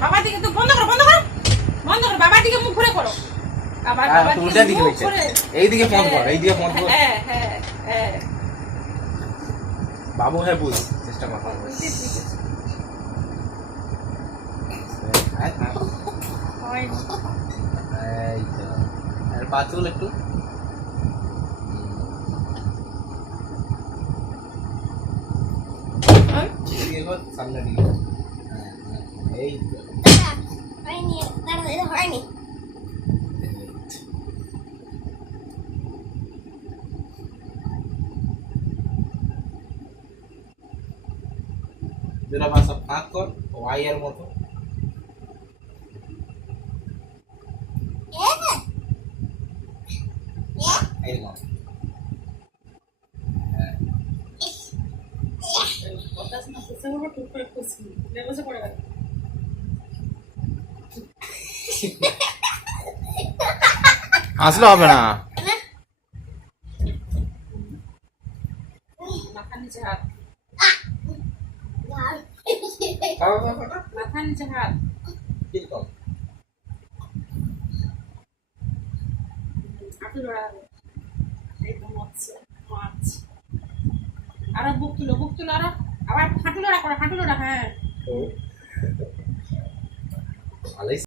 বাবার দিকে তো বন্ধ করো বন্ধ করো বন্ধ করো বাবার দিকে মুখ ঘুরে করো বাবার হ্যাঁ, বাবার দিকে মুখ ঘুরে। এইদিকে ফোন কর এইদিকে ফোন কর হ্যাঁ হ্যাঁ হ্যাঁ বাবু হ্যাঁ বুঝ চেষ্টা কর। হ্যাঁ, হ্যাঁ। এই তো আর বাচুল একটু হ্যাঁ? সামনে দিকে Eight. Tara, Arnie. Tara, ito ko Arnie. Dira ba sa pakot? Wire mo to? Yeah. Yeah. Ayun mo. টুক করে খুশি পড়ে গেল আসলে হবে না মাথা নিচে হাত নিচে হাত হবে একদম আরও বুক তুলো বুক তুলো আরও আবার হাঁটু লড়া করো হাঁটু লড়া হ্যাঁ